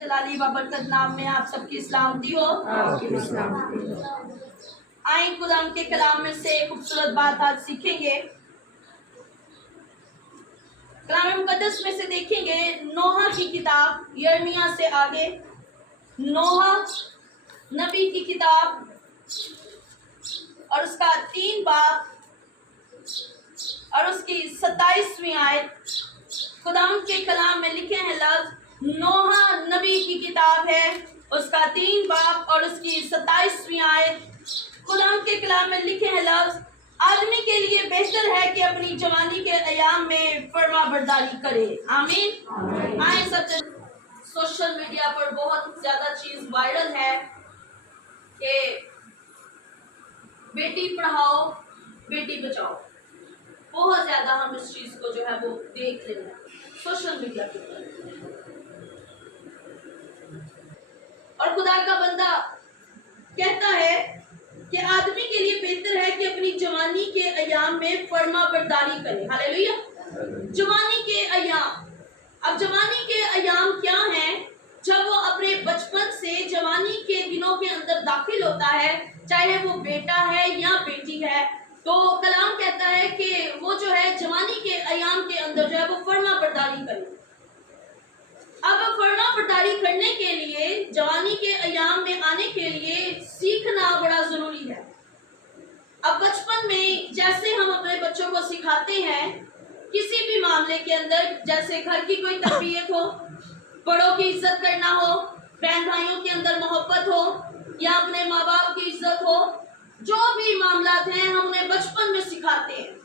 जलाली बाबरकत नाम में आप सबकी सलामती हो। आए खुदा के कलाम में से खूबसूरत बात आज सीखेंगे। कलाम मुकद्दस में से देखेंगे नोहा की किताब, यर्मिया से आगे नोहा नबी की किताब और उसका 3 बाब और उसकी 27वीं आयत। खुदा के कलाम में लिखे हैं लफ्ज, नोहा नबी की किताब है, उसका 3 बाब और उसकी 27वीं आयत। खुदा के कलाम में लिखे हैं लफ्ज, आदमी के लिए बेहतर है कि अपनी जवानी के अयाम में फरमा बरदारी करे। आमीन। आए सबसे सोशल मीडिया पर बहुत ज्यादा चीज वायरल है कि बेटी पढ़ाओ बेटी बचाओ। बहुत ज्यादा हम इस चीज को जो है वो देख रहे हैं सोशल मीडिया के ऊपर। और खुदा का बंदा कहता है कि आदमी के लिए बेहतर है कि अपनी जवानी के अयाम में फरमा बरदारी करे। हालेलुया। जवानी के अयाम, अब जवानी के अयाम क्या हैं? जब वो अपने बचपन से जवानी के दिनों के अंदर दाखिल होता है, चाहे वो बेटा है या बेटी है, तो कलाम कहता है कि वो जो है जवानी के अयाम के अंदर जो है वो फरमा बरदारी करे। अब फरमा बरदारी करने के लिए, जवानी के अयाम में आने के लिए सीखना बड़ा जरूरी है। अब बचपन में जैसे हम अपने बच्चों को सिखाते हैं किसी भी मामले के अंदर, जैसे घर की कोई तरबियत हो, बड़ों की इज्जत करना हो, बहन भाइयों के अंदर मोहब्बत हो या अपने माँ बाप की इज्जत हो, जो भी मामलात हैं हम उन्हें बचपन में सिखाते हैं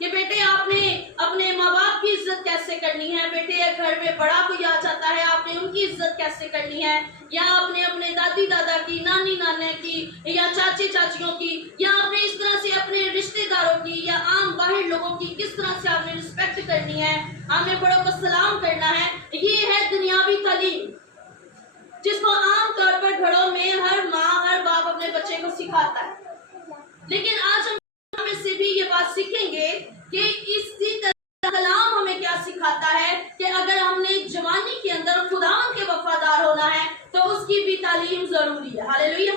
कि बेटे आपने अपने माँ बाप की इज्जत कैसे करनी है, बेटे घर में बड़ा कोई आ जाता है आपने उनकी इज्जत कैसे करनी है, या आपने अपने दादी दादा की, नानी नाने की या चाची चाचियों की, या आपने इस तरह से अपने रिश्तेदारों की या आम बाहर लोगों की किस तरह से आपने रिस्पेक्ट करनी है, आपने बड़ों को सलाम करना है। ये है दुनियावी तालीम जिसको आम तौर पर घरों में हर माँ हर बाप अपने बच्चे को सिखाता है। लेकिन आज हम में से भी ये बात सीखेंगे कि इसी तरह कलाम हमें क्या सिखाता है कि अगर हमने जवानी के अंदर खुदावन के वफादार होना है तो उसकी भी तालीम जरूरी है। हालेलुया।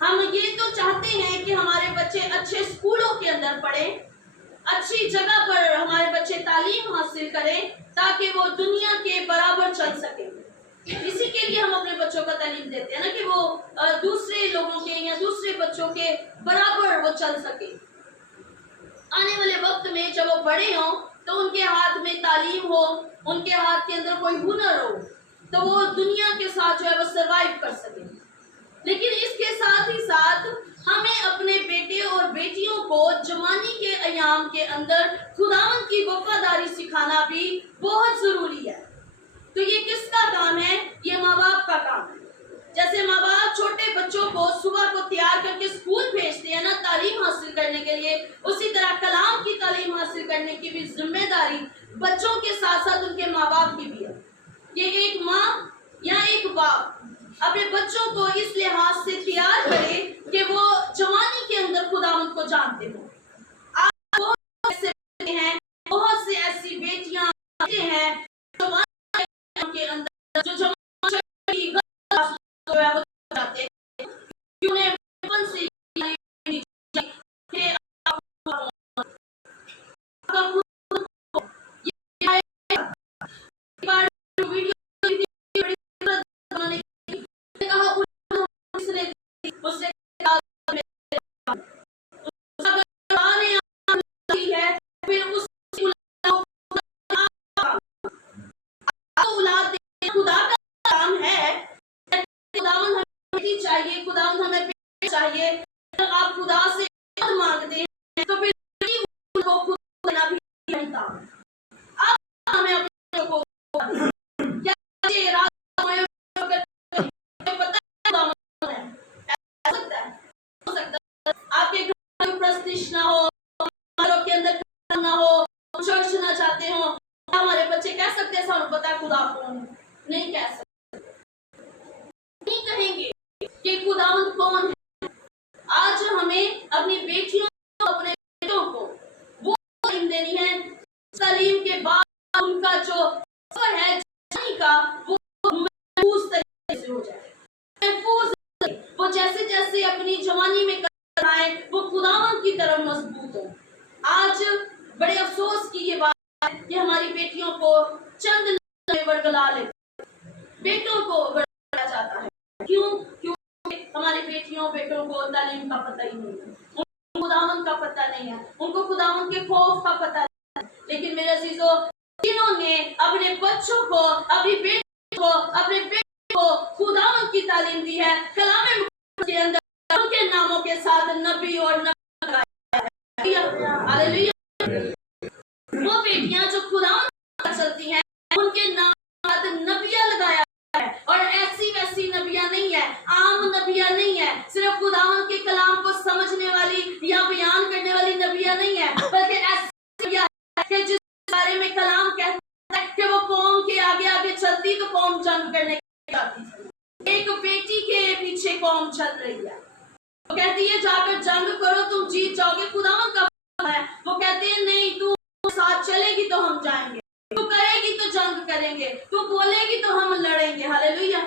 हम ये तो चाहते हैं कि हमारे बच्चे अच्छे स्कूलों के अंदर पढ़ें, अच्छी जगह पर हमारे बच्चे तालीम हासिल करें ताकि वो दुनिया के बराबर चल सके। इसी के लिए हम अपने बच्चों को तालीम देते हैं ना, कि वो दूसरे लोगों के या दूसरे बच्चों के बराबर वो चल सके। आने वाले वक्त में जब वो बड़े हों तो उनके हाथ में तालीम हो, उनके हाथ के अंदर कोई हुनर हो, तो वो दुनिया के साथ जो है वो सरवाइव कर सके। लेकिन इसके साथ ही साथ हमें अपने बेटे और बेटियों को जवानी के अयाम के अंदर खुदावन की वफादारी सिखाना भी बहुत जरूरी है। तो ये किसका काम है? ये माँ बाप का काम है। जैसे माँ बाप छोटे बच्चों को सुबह को तैयार करके स्कूल भेजते हैं ना तालीम हासिल करने के लिए, उसी तरह कलाम की तालीम हासिल करने की भी जिम्मेदारी बच्चों के साथ साथ उनके माँ बाप की भी है। ये एक माँ या एक बाप अपने बच्चों को इस लिहाज से तैयार करे कि वो जवानी के अंदर खुदा उनको जानते हो। आप बहुत ऐसे हैं, बहुत सी ऐसी बेटियां हैं के अंदर जो जवानी जाते उन्हें बचपन से खुदा का काम है कि हमारी बेटियों को चंद में वर्गला ले, बेटों को वर्गला जाता है। क्यों? क्योंकि हमारे बेटियों बेटों को तालीम का पता ही नहीं है, उनको खुदावंद का पता नहीं है, उनको खुदावंद के खौफ का पता नहीं है। लेकिन मेरे अजीजों, जिन्होंने अपने बच्चों को, अपनी बेटियों को, अपने बेटे को खुदावंद की तालीम दी है, कलाम मुकद्दस के अंदर उनके नामों के साथ नबी और नबी लगाया है। हालेलुया। वो बेटियां जो खुदावंद पर चलती हैं, उनके नाम के साथ नबिया लगाया है। और ऐसी वैसी नबिया नहीं है, आम नबिया नहीं है, सिर्फ खुदावंद के कलाम को समझने वाली या बयान करने वाली नबिया नहीं है, बल्कि ऐसी नबिया है कि जिस बारे में कलाम कहता है कि वो कौम के आगे आगे चलती तो कौम जंग करने जाती। एक बेटी के पीछे कौम चल रही है, वो कहती है जाकर जंग करो, तुम जीत जाओगे, खुदावंद का है। वो कहते हैं नहीं, तू साथ चलेगी तो हम जाएंगे, तू करेगी तो जंग करेंगे, तू बोलेगी तो हम लड़ेंगे। हालेलुया।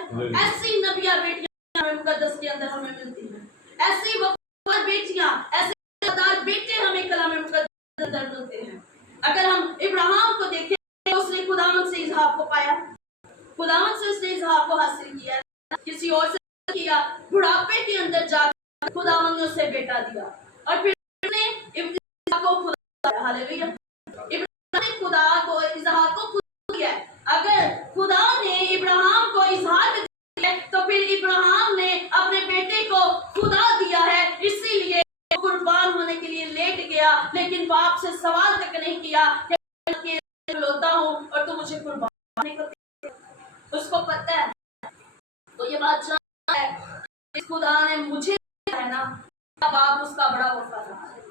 ऐसी नबिया बेटियां हमें मुकद्दस के अंदर हमें मिलती हैं, ऐसी वफादार बेटियां, ऐसे वफादार बेटे हमें कलाम मुकद्दस के अंदर मिलते हैं। अगर हम इब्राहिम को देखें, उसने खुदावंद से इसहाक को पाया, खुदावंद से उसने इसहाक को हासिल किया, किसी और से किया, बुढ़ापे के अंदर जाकर खुदावंद ने उसे बेटा दिया और फिर उसने इसहाक को खुदा दिया। हालेलुया। इब्राहिम ने खुदा को इसहाक को खुदा दिया। अगर खुदा ने इब्राहिम को इसहाक दिया तो फिर इब्राहिम ने अपने बेटे को खुदा दिया है, इसीलिए कुर्बान होने के लिए लेट गया, लेकिन बाप से सवाल तक नहीं किया कि लोता हूँ और तुम मुझे कुर्बान नहीं करते। उसको पता है, तो ये बात जानता है, इस खुदा ने मुझे है ना, बाप उसका बड़ा वफादार है।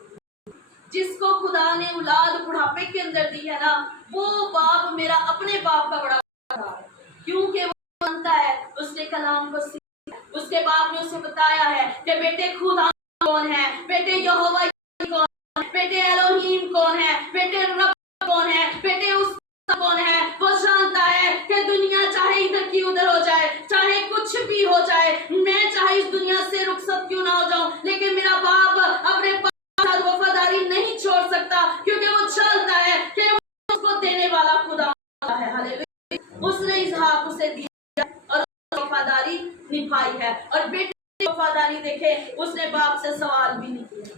जिसको खुदा ने औलाद बुढ़ापे के अंदर दी है ना, वो बाप मेरा अपने बाप का बड़ा वफादार है, क्योंकि वो जानता है, उसने कलाम को सीखा, उसके बाप ने उसे बताया है कि बेटे खुदा कौन है, बेटे यहोवा कौन है, बेटे एलोहीम कौन है, बेटे रब कौन है, बेटे उस कौन है। वो जानता है कि दुनिया चाहे इधर की उधर हो जाए, चाहे कुछ भी हो जाए, मैं चाहे इस दुनिया से रुखसत क्यों ना हो जाऊं, लेकिन मेरा बाप अपने साथ वफादारी नहीं छोड़ सकता, क्योंकि वो जानता है कि वो उसको देने वाला खुदा है। हालेलुया। उसने इसहाक उसे दिया और वफादारी निभाई है। और बेटे की वफादारी देखे, उसने बाप से सवाल भी नहीं किया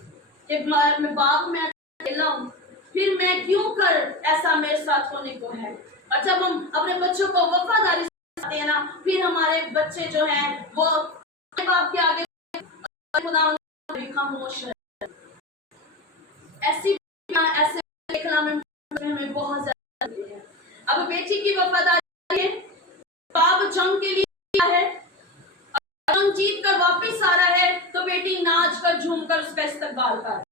कि मैं बाप, मैं अकेला हूँ, फिर मैं क्यों कर ऐसा मेरे साथ होने को है। और जब हम अपने बच्चों को वफादारी सिखाते हैं ना, फिर हमारे बच्चे जो हैं वो बाप के आगे खामोश है। ऐसे हमें बहुत ज्यादा है। अब बेटी की वफादारी है, बाप जंग के लिए है, जंग जीत कर वापिस आ रहा है तो बेटी नाच कर झूम कर उसका इस्तकबाल कर,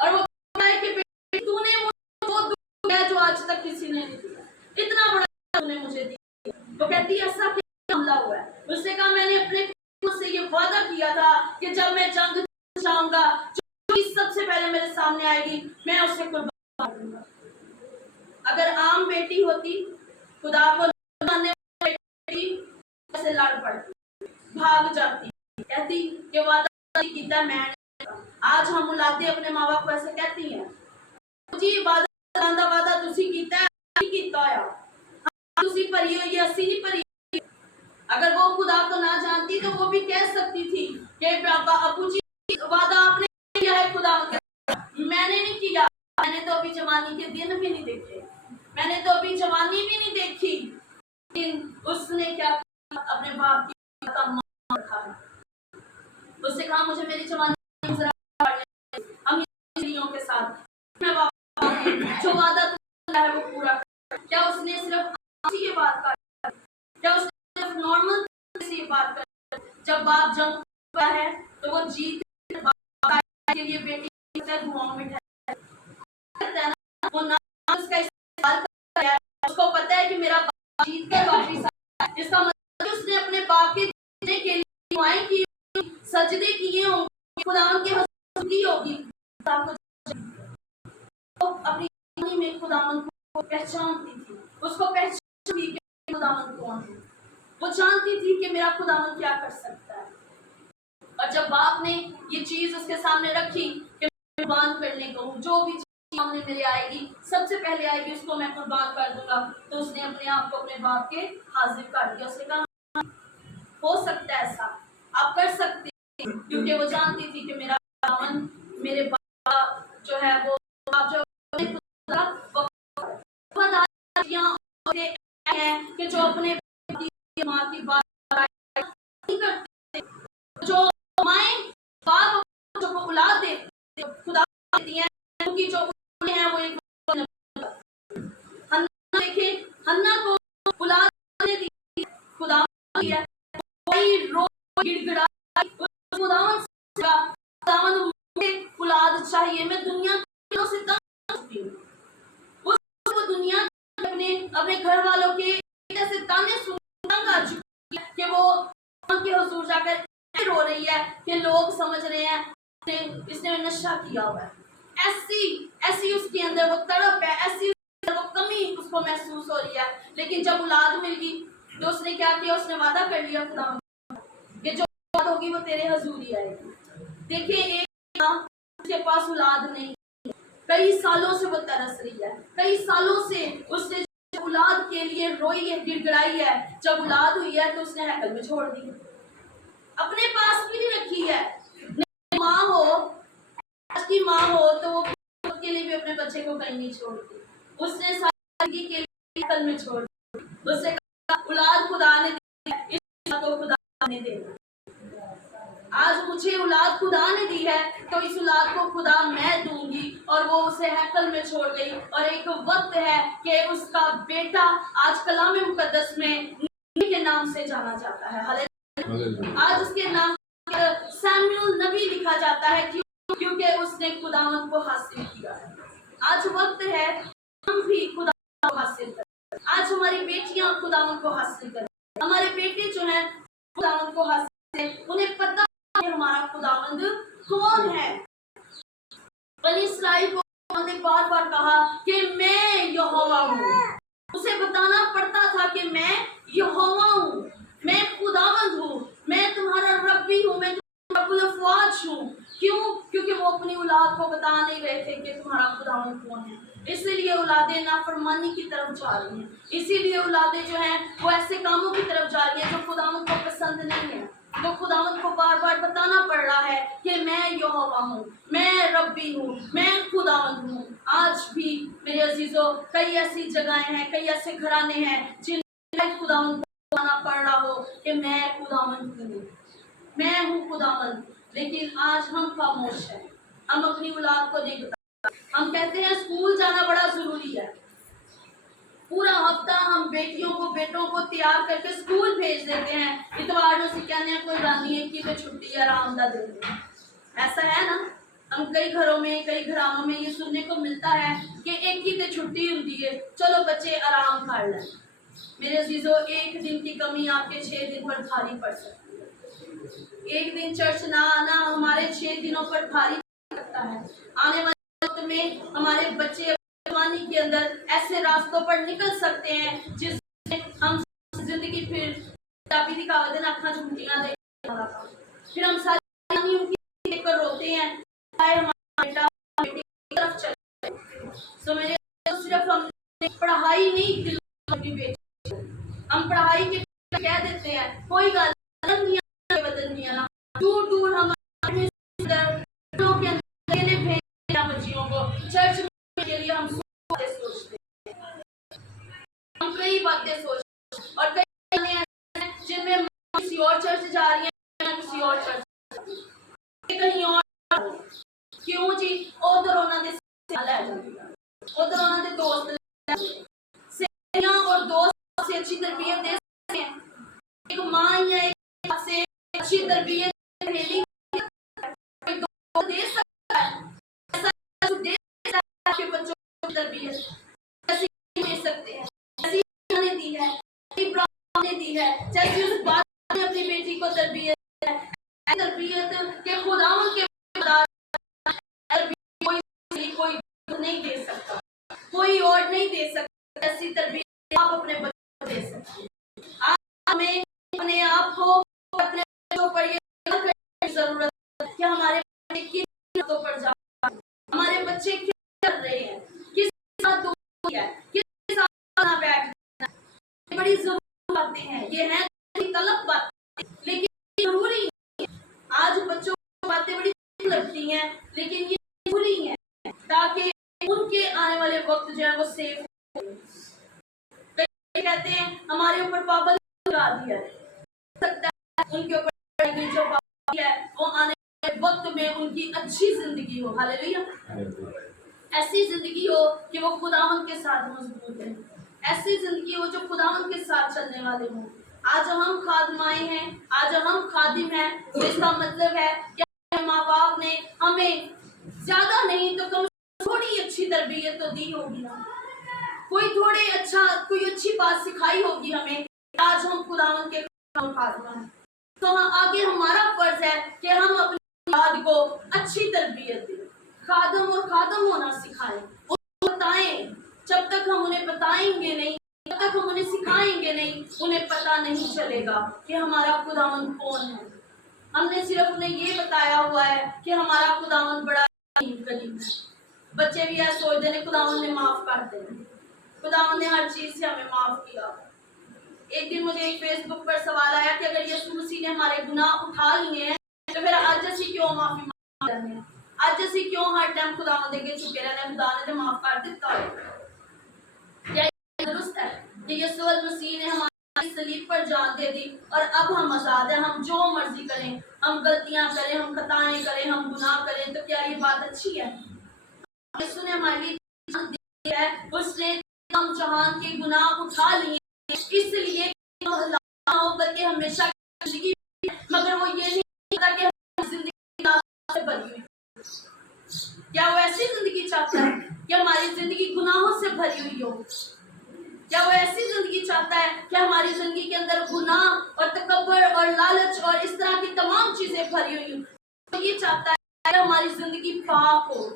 और वो है कि तूने वो दुख है जो आज तक किसी ने नहीं दिया, इतना बड़ा तूने मुझे दिया। वो कहती है ऐसा क्या हमला हुआ है। उसने कहा मैंने अपने से ये वादा किया था कि जब मैं जंग जाऊंगा, जो सबसे पहले मेरे सामने आएगी मैं उसे कुर्बान करूंगा। अगर आम बेटी होती, खुदा को मानने वाली बेटी ऐसे लड़ पड़ती, भाग जाती, कहती कि वादा कीता मैं। आज हम औलादे अपने माँ बाप को ऐसे कहती हैं, जी वादा तुसी कीता है, कीता होया, तुसी भरी हुई है, असी नहीं भरी। अगर वो खुदा को ना जानती तो वो भी कह सकती थी कि अबू जी वादा आपने किया है खुदा के, मैंने नहीं किया, मैंने तो अभी जवानी के दिन भी नहीं देखे, मैंने तो अभी जवानी भी नहीं देखी। लेकिन उसने क्या किया, अपने बाप की बात मान रखा। उसने कहा मुझे मेरी जवानी हम के साथ मैं जो वादा है वो पूरा कर। क्या उसने सिर्फ ये बात कर, क्या उसने सिर्फ नॉर्मल से बात कर। जब बाप जंग हुआ है तो वो जीत के लिए बेटी धुआं में ठहरा, वो ना उसका इस्तेमाल कर रहा है, उसको पता है कि मेरा बाप जीत के वापस आया, इसका मतलब उसने अपने बाप के जीतने के लिए दुआएं की, सजदे किए होंगे, खुदा के हुजूर की होगी। तो अपनी जिंदगी में खुदावंद को पहचानती थी, उसको पहचानती थी कि खुदावंद कौन है, वो जानती थी कि मेरा खुदावंद क्या कर सकता है। और जब बाप ने ये चीज उसके सामने रखी कि कुर्बान करने को, जो भी سامنے میرے آئے گی، سب سے پہلے آئے گی، اس کو میں قربان کر دوں گا. تو اس نے اپنے آپ کو اپنے باپ کے حاضر کر دیا. اس نے کہا ہو سکتا ہے ایسا، آپ کر سکتے ہیں، کیونکہ وہ جانتی تھی کہ میرا خداوند میرے باپ جو ہے وہ آپ جو ہیں کہ جو اپنے ماں کی بات نہیں کرتے، جو مائیں باپ جو اولاد دیتی خدا دیتی ہیں، ان کی جو اولاد ہیں وہ ایک ہنہ دیکھیں، ہنہ کو اولاد نے دی، خدا دیا، کوئی رو گڑ گڑائی خداوند سے کہا، خداوند مجھے اولاد چاہیے، میں دنیا کے سے تنگ چکی ہوں. وہ دنیا اپنے گھر والوں کے ایسے تانے سن تنگ آ چکی ہے کہ وہ کے حضور جا کر رو رہی ہے کہ لوگ سمجھ رہے ہیں اس نے نشہ کیا ہوا ہے. ایسی اس کے اندر وہ تڑپ ہے، ایسی وہ کمی اس کو محسوس ہو رہی ہے. لیکن جب اولاد مل گئی تو اس نے کیا کیا، اس نے وعدہ کر لیا خدا کہ جو اولاد ہوگی وہ تیرے حضور ہی آئے گی. دیکھیں ایک ماں اس کے پاس اولاد نہیں، کئی سالوں سے وہ ترس رہی ہے، کئی سالوں سے اس نے اولاد کے لیے روئی ہے، گڑ گڑائی ہے. جب اولاد ہوئی ہے تو اس نے ہیکل میں چھوڑ دی، اپنے پاس بھی نہیں رکھی ہے. ماں ہو، آج کی ماں ہو تو وہ خود کے لیے بھی اپنے بچے کو کہیں نہیں چھوڑتی. اس نے ساری زندگی کے لیے ہیکل میں چھوڑ دی. اس نے کہا اولاد خدا نے دی، اس کو خدا نے دے. آج مجھے اولاد خدا نے دی ہے تو اس اولاد کو خدا میں دوں گی. اور وہ اسے ہیکل میں چھوڑ گئی. اور ایک وقت ہے کہ اس کا بیٹا آج کلام مقدس میں نبی کے نام سے جانا جاتا ہے. آج اس کے نام سیموئیل نبی لکھا جاتا ہے کیونکہ اس نے خداوند کو حاصل کیا ہے. آج وقت ہے ہم بھی خداوند کو حاصل کریں. آج ہماری بیٹیاں خداوند کو حاصل کریں، ہمارے بیٹے جو ہیں خداوند کو حاصل کریں. انہیں پتہ ہے ہمارا خداوند کون ہے. بنی اسرائیل کو خداوند نے بار بار کہا کہ میں یہوہ ہوں. اسے بتانا پڑتا تھا کہ میں یہوہ ہوں، میں خداوند ہوں، میں تمہارا رب بھی ہوں، میں تمہارا رب الافواج ہوں. کیوں؟ کیونکہ وہ اپنی اولاد کو بتا نہیں رہے تھے کہ تمہارا خداوند کون ہے. اسی لیے اولادیں نافرمانی کی طرف جا رہی ہیں، اسی لیے اولادیں جو ہیں وہ ایسے کاموں کی طرف جا رہی ہیں جو خداوند کو پسند نہیں ہے. تو خداوند کو بار بار بتانا پڑ رہا ہے کہ میں یہوہ ہوں، میں ربی ہوں، میں خداوند ہوں. آج بھی میرے عزیزو کئی ایسی جگہیں ہیں، کئی ایسے گھرانے ہیں جن میں خداوند کو بتانا پڑ رہا ہو کہ میں خداوند ہوں، میں ہوں خداوند. لیکن آج ہم خاموش ہیں، ہم اپنی اولاد کو نہیں بتاتے. ہم کہتے ہیں اسکول جانا بڑا ضروری ہے، پورا ہفتہ ہم بیٹیوں کو بیٹوں کو تیار کر کے اسکول بھیج دیتے ہیں. اتوار سے کہنے ہیں کوئی رانی ایک کی تو چھٹی آرام دہ دے دیں. ایسا ہے نا، ہم کئی گھروں میں کئی گھرانوں میں یہ سننے کو ملتا ہے کہ ایک ہی تو چھٹی ہوتی ہے، چلو بچے آرام کر لیں. میرے عزیزو ایک دن کی کمی آپ کے 6 دن پر بھاری پڑ سکتی ہے. ایک دن چرچ نہ آنا ہمارے 6 دنوں پر بھاری پڑ سکتا ہے. آنے والے وقت میں ہمارے بچے جوانی کے اندر ایسے راستوں پر نکل سکتے ہیں جس میں ہم زندگی پھر چابی دکھاوتے ہیں، آنکھاں جھمٹیاں دے پھر ہم ساری دیکھ کر روتے ہیں ہمارا بیٹا بیٹی کی طرف چلے. سو میرے صرف ہم پڑھائی نہیں دل کی بیٹی، ہم پڑھائی کے کہہ دیتے ہیں کوئی گل نہیں، دور دور ہم بچیوں کو چرچ کے لیے ہم سوچتے ہیں، ہم کئی باتیں سوچتے ہیں. اور کئی ایسے ہیں جن میں کسی اور چرچ جا رہی ہیں، کسی اور چرچ کہیں اور. کیوں جی ادھر انہوں نے ادھر انہوں نے دوست سہیلیاں اور دوست سے اچھی تربیت دے سکتے ہیں. ایک ماں یا ایک سے اچھی تربیت دے سکتا ہے، ایسا دے سکتا ہے کہ بچوں کو تربیت ایسی دے سکتے ہیں، ایسی نے دی ہے، ابراہیم نے دی ہے، جیسے اس بات نے اپنی بیٹی کو تربیت ہے. تربیت کے خداوند کے کوئی نہیں دے سکتا، کوئی اور نہیں دے سکتا. ایسی تربیت آپ اپنے بچوں کو دے سکتے ہیں. آپ ہمیں اپنے آپ کو اپنے بچوں پر یہ کرنے کی ضرورت ہے کہ ہمارے بچے کن باتوں پر جا، ہمارے بچے کیا کر रहे हैं, किसके साथ दोस्ती है, किसके साथ खाना बैठना, ये बड़ी जरूरी बातें हैं, ये है तलब बातें, लेकिन जरूरी है। आज बच्चों को बातें बड़ी लगती हैं, लेकिन ये जरूरी है ताकि उनके आने वाले वक्त जो है वो सेफ हो। कई कहते हैं हमारे ऊपर पाबंदी लगा दिया है, सकता है उनके ऊपर जो पाबंदी है वो आने वाले वक्त में उनकी अच्छी जिंदगी हो, हालेलुया, ऐसी जिंदगी हो कि वो खुदावंद के साथ मजबूत है, ऐसी जिंदगी हो जो खुदावंद के साथ चलने वाले हों। आज हम खादमाए हैं, आज हम खादिम हैं, तो इसका मतलब है कि माँ बाप ने हमें ज्यादा नहीं तो कम थोड़ी अच्छी तरबियत तो दी होगी ना, कोई अच्छी बात सिखाई होगी हमें, आज हम खुदावंद के खादमा हैं। तो आगे हमारा फर्ज है कि हम अपनी औलाद को अच्छी तरबियत दें, खादम और खादम होना सिखाएं, उनको बताएं। जब तक हम उन्हें बताएंगे नहीं, जब तक हम उन्हें सिखाएंगे नहीं, उन्हें पता नहीं चलेगा कि हमारा खुदावंद कौन है। हमने सिर्फ उन्हें ये बताया हुआ है कि हमारा खुदावंद बड़ा करीम है। बच्चे भी ऐसे सोचते हैं खुदावंद ने माफ कर देना, खुदावंद ने हर चीज से हमें माफ किया। एक दिन मुझे एक फेसबुक पर सवाल आया कि अगर यीशु मसीह ने हमारे गुनाह उठा लिए हैं तो फिर आज असी क्यों माफी मांग रहे हैं, आज असी क्यों हर टाइम खुदावंद के चुके रहने, खुदा ने तो माफ कर दिता है। क्या ये दुरुस्त है कि यीशु मसीह ने हमारी सलीब पर जान दे दी और अब हम आजाद हैं, हम जो मर्जी करें, हम गलतियां करें, हम खताएं करें, हम गुनाह करें, तो क्या ये बात अच्छी है? यीशु ने हमारे लिए जान दी है, उसने हम जहान के गुनाह उठा लिए, इसलिए बल्कि हमेशा जिंदगी, मगर वो ये नहीं चाहता कि हमारी जिंदगी से भरी हुई। क्या वो ऐसी जिंदगी चाहता है कि हमारी जिंदगी गुनाहों से भरी हुई हो? क्या वो ऐसी जिंदगी चाहता है कि हमारी जिंदगी के अंदर गुनाह और तकब्बर और लालच और इस तरह की तमाम चीजें भरी हुई हो? तो ये चाहता है कि हमारी जिंदगी पाक हो,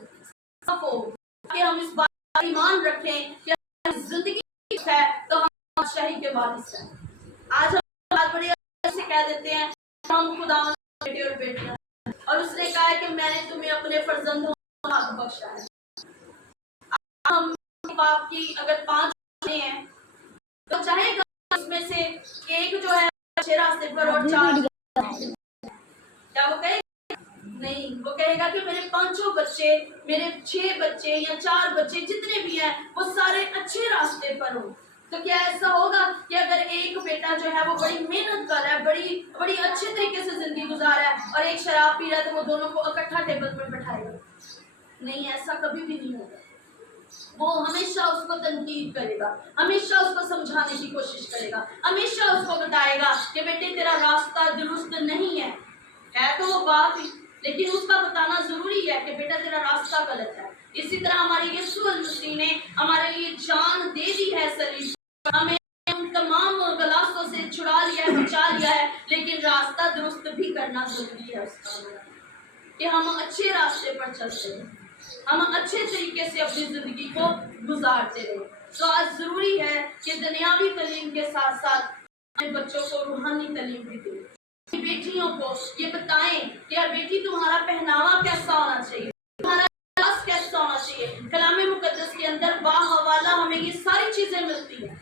साफ हो, कि हम इस बात पर ईमान रखें कि हमारी जिंदगी है तो हम शाही के वारिस हैं। आज हम बात बड़ी से कह देते हैं हम खुदावंद के बेटे और बेटियां, और उसने कहा है कि मैंने तुम्हें अपने फर्जंदों को हक बख्शा है। हम बाप की अगर 5 हैं तो चाहेगा उसमें से एक जो है अच्छे रास्ते पर और 4, क्या वो कहेगा? नहीं, वो कहेगा कि मेरे 5 बच्चे, मेरे 6 बच्चे या 4 बच्चे जितने भी हैं वो सारे अच्छे रास्ते पर हो। तो क्या ऐसा होगा कि अगर एक बेटा जो है वो बड़ी मेहनत कर रहा है, बड़ी अच्छे तरीके से जिंदगी गुजार रहा है और एक शराब पी रहा है, तो वो दोनों को इकट्ठा टेबल पर बैठाएगा? नहीं, ऐसा कभी भी नहीं होगा। वो हमेशा उसको तनकीद करेगा, हमेशा उसको समझाने की कोशिश करेगा, हमेशा उसको बताएगा कि बेटे तेरा रास्ता दुरुस्त नहीं है तो वो बात ही, लेकिन उसका बताना जरूरी है कि बेटा तेरा रास्ता गलत है। इसी तरह हमारे यीशु मसीह ने हमारे लिए जान दे दी है सलीब, हमें उन तमाम गलासों से छुड़ा लिया है, बचा लिया है, लेकिन रास्ता दुरुस्त भी करना जरूरी है उसका, कि हम अच्छे रास्ते पर चलते हैं, हम अच्छे तरीके से अपनी जिंदगी को गुजारते रहे। तो आज जरूरी है कि दुनियावी तालीम के साथ साथ अपने बच्चों को रूहानी तालीम भी दें। बेटियों को ये बताएं कि यार बेटी तुम्हारा पहनावा कैसा होना चाहिए, तुम्हारा लिबास कैसा होना चाहिए। कलाम मुकद्दस के अंदर बाहवाला हमें ये सारी चीजें मिलती हैं।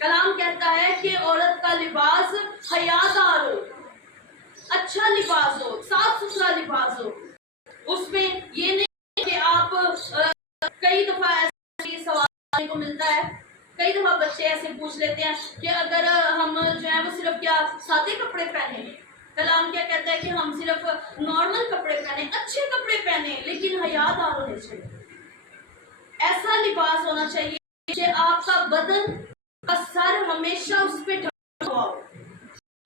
कलाम कहता है कि औरत का लिबास हयादार हो, अच्छा लिबास हो, साफ सुथरा लिबास हो। उसमें ये नहीं कि आप कई दफा ऐसे सवाल को मिलता है, कई दफा बच्चे ऐसे पूछ लेते हैं कि अगर हम जो है वो सिर्फ क्या सादे कपड़े पहने, कलाम क्या कहता है कि हम सिर्फ नॉर्मल कपड़े पहने, अच्छे कपड़े पहने, लेकिन हयादार होने चाहिए। ऐसा लिबास होना चाहिए कि आपका बदन का सर हमेशा उस पर ढका हुआ हो।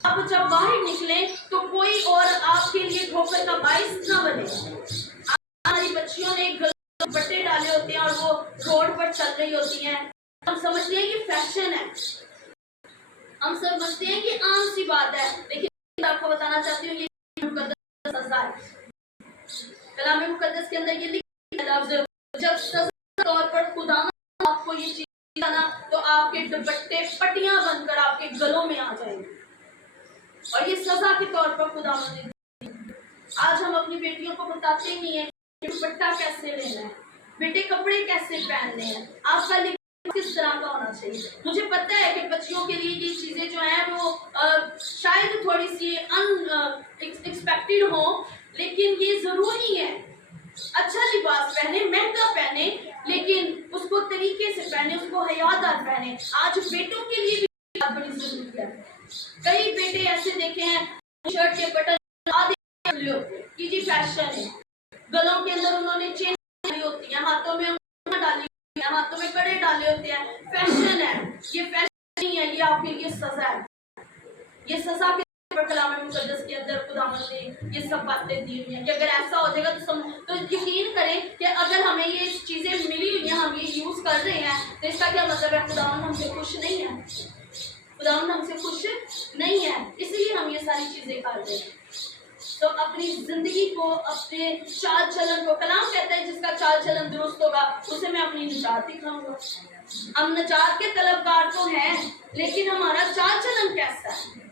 आप जब बाहर निकले तो कोई और आपके लिए धोखे का बाइस न बने। हमारी बच्चियों ने दुपट्टे डाले होते हैं और वो रोड पर चल रही होती हैं, हम समझते हैं कि फैशन है, हम समझते हैं कि आम सी बात है, लेकिन आपको बताना चाहती हूँ ये मुकद्दस सजा है। कलाम मुकद्दस के अंदर ये लिखा है लफ्ज, जब सजा के तौर पर खुदा आपको ये चीज ना, तो आपके दुपट्टे पट्टियां बनकर आपके गलों में आ जाएंगे, और ये सजा के तौर पर खुदा ने। आज हम अपनी बेटियों को बताते ही हैं कि दुपट्टा कैसे लेना है, بیٹے کپڑے کیسے پہننے ہیں, آپ کا لباس کس طرح کا ہونا چاہیے. مجھے پتہ ہے کہ بچیوں کے لیے یہ چیزیں جو ہیں وہ شاید تھوڑی سی ایکسپیکٹڈ ہوں, لیکن یہ ضروری ہے. اچھا لباس پہنے, مہنگا پہنے, لیکن اس کو طریقے سے پہنے, اس کو حیادار پہنے. آج بیٹوں کے لیے بھی بڑی ضروری ہے. کئی بیٹے ایسے دیکھے ہیں شرٹ کے بٹن آدھے کھلے ہوتے ہیں کہ جی فیشن ہے, گلوں کے اندر انہوں نے چین ڈالی ہوتی ہیں, ہاتھوں میں ڈالی ہوتی ہیں, ہاتھوں میں کڑے ڈالے ہوتے ہیں. فیشن ہے, یہ فیشن نہیں ہے, یہ آپ کے لیے سزا ہے. یہ سزا کے کلام مقدس کے اندر خداوند نے یہ سب باتیں دی ہوئی ہیں کہ اگر ایسا ہو جائے گا تو یقین کریں کہ اگر ہمیں یہ چیزیں ملی ہوئی ہیں, ہم یہ یوز کر رہے ہیں, تو اس کا کیا مطلب ہے خداوند ہم سے خوش نہیں ہے. خداوند ہم سے خوش نہیں ہے, اس لیے ہم یہ ساری چیزیں کر رہے ہیں. تو اپنی زندگی کو, اپنے چال چلن کو, کلام کہتا ہے جس کا چال چلن درست ہوگا اسے میں اپنی نجات دکھاؤں گا. ہم نجات کے طلبگار تو ہیں, لیکن ہمارا چال چلن کیسا ہے,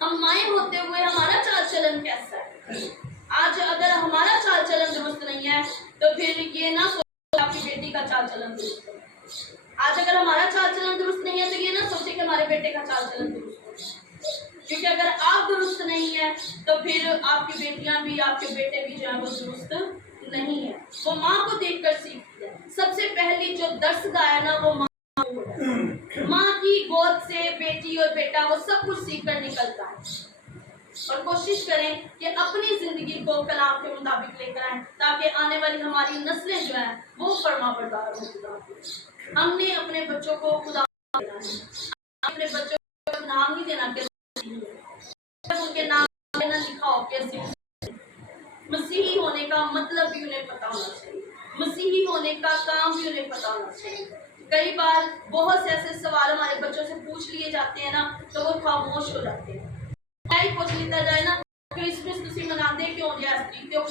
ہم مائیں ہوتے ہوئے ہمارا چال چلن کیسا ہے. آج اگر ہمارا چال چلن درست نہیں ہے تو پھر یہ نہ سوچے آپ کی بیٹی کا چال چلن درست ہے. آج اگر ہمارا چال چلن درست نہیں ہے تو یہ نہ سوچے کہ ہمارے بیٹے کا چال چلن درست ہے, کیونکہ اگر آپ درست نہیں ہیں تو پھر آپ کی بیٹیاں بھی, آپ کے بیٹے بھی جو ہیں وہ درست نہیں ہیں. وہ ماں کو دیکھ کر سیکھتی ہے. سب سے پہلی جو درس گاہ ہے نا وہ ماں کی گود سے بیٹی اور بیٹا وہ سب کچھ سیکھ کر نکلتا ہے. اور کوشش کریں کہ اپنی زندگی کو کلام کے مطابق لے کر آئیں تاکہ آنے والی ہماری نسلیں جو ہیں وہ فرما بردار ہوں خدا کی. ہم نے اپنے بچوں کو خدا دینا ہے, اپنے بچوں کو نام نہیں دینا کہ ان کے نام نہ لکھا ہو کیسے. مسیحی ہونے کا مطلب بھی انہیں پتا ہونا چاہیے, مسیحی ہونے کا کام بھی انہیں پتا ہونا چاہیے. کئی بار بہت سے ایسے سوال ہمارے بچوں سے پوچھ لیے جاتے ہیں نا تو وہ خاموش ہو جاتے ہیں. ہی پوچھ لیتا جائے نا کرسمس تسی مناتے کیوں جی کیوں,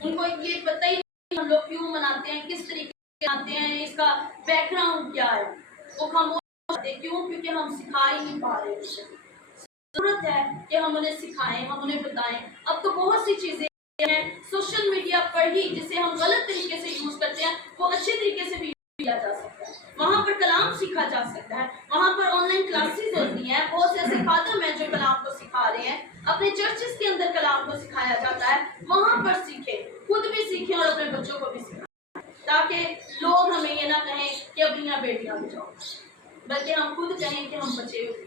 ان کو یہ پتہ ہی نہیں ہم لوگ کیوں مناتے ہیں, کس طریقے سے مناتے ہیں, اس کا بیک گراؤنڈ کیا ہے. وہ خاموش ہوتے کیوں, کیونکہ ہم سکھا ہی نہیں پا رہے. ضرورت ہے کہ ہم انہیں سکھائیں, ہم انہیں بتائیں. اب تو بہت سی چیزیں ہیں سوشل میڈیا پر ہی جسے ہم غلط طریقے سے یوز کرتے ہیں, وہ اچھے طریقے سے بھی کیا جا سکتا ہے. وہاں پر کلام سیکھا جا سکتا ہے, وہاں پر آن لائن کلاسز ہوتی ہیں, بہت سے ایسے خادم ہیں جو کلام کو سکھا رہے ہیں. اپنے چرچز کے اندر کلام کو سکھایا جاتا ہے, وہاں پر سیکھیں, خود بھی سیکھیں اور اپنے بچوں کو بھی سکھائیں, تاکہ لوگ ہمیں یہ نہ کہیں کہ اب یہاں بیٹیاں بچاؤ, بلکہ ہم خود کہیں کہ ہم بچے ہوئے.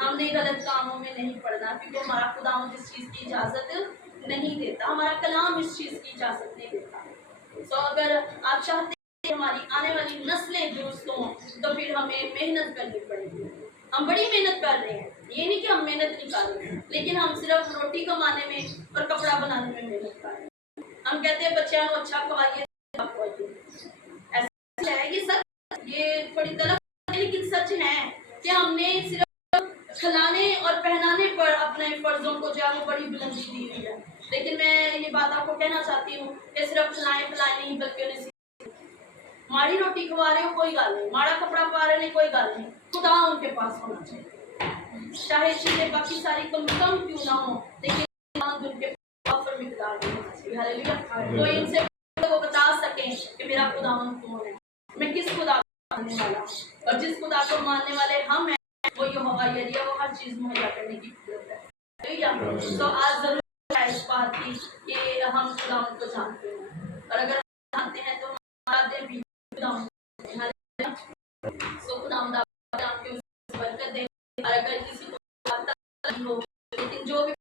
ہم نے غلط کاموں میں نہیں پڑنا, کیونکہ ہمارا خداوند اس چیز کی اجازت نہیں دیتا, ہمارا کلام اس چیز کی اجازت نہیں دیتا. تو اگر آپ چاہتے ہیں کہ ہماری آنے والی نسلیں درست ہوں تو پھر ہمیں محنت کرنی پڑے گی. ہم بڑی محنت کر رہے ہیں, یہ نہیں کہ ہم محنت نہیں کر رہے ہیں, لیکن ہم صرف روٹی کمانے میں اور کپڑا بنانے میں محنت کر رہے ہیں. ہم کہتے ہیں بچوں کو اچھا کھوائیے, ایسا ہے یہ سچ, یہ تھوڑی طرف ہے لیکن سچ ہے کہ ہم نے صرف کھلانے اور پہنانے پر اپنے فرضوں کو جو ہے وہ بڑی بلندی دی ہوئی ہے. لیکن میں یہ بات آپ کو کہنا چاہتی ہوں کہ صرف کھلائیں پلائیں نہیں بلکہ انہیں ماڑی روٹی کھوا رہے ہو کوئی گل نہیں, ماڑا کپڑا پا رہے ہیں کوئی گل نہیں, خدا ان کے پاس ہونا چاہیے. چاہے چیزیں باقی ساری کم کیوں نہ ہوں, لیکن ان کے پاس مقدار نہیں ہونا چاہیے. ہاللیلویا. کوئی ان سے وہ بتا سکیں کہ میرا خداوند کون ہے, میں کس خدا کو ماننے والا ہوں, اور جس خدا کو ماننے والے ہم ہیں وہ یہوہ یریہ, وہ ہر چیز مہیا کرنے کی قدرت ہے. تو آج ضرورت ہے اس بات کی کہ ہم خداوند کو جانتے ہیں, اور اگر ہم جانتے ہیں تو ہمارا دل بھی خداوند سو خداوند آپ کے برکت دے. اور اگر کسی کو ہو لیکن جو بھی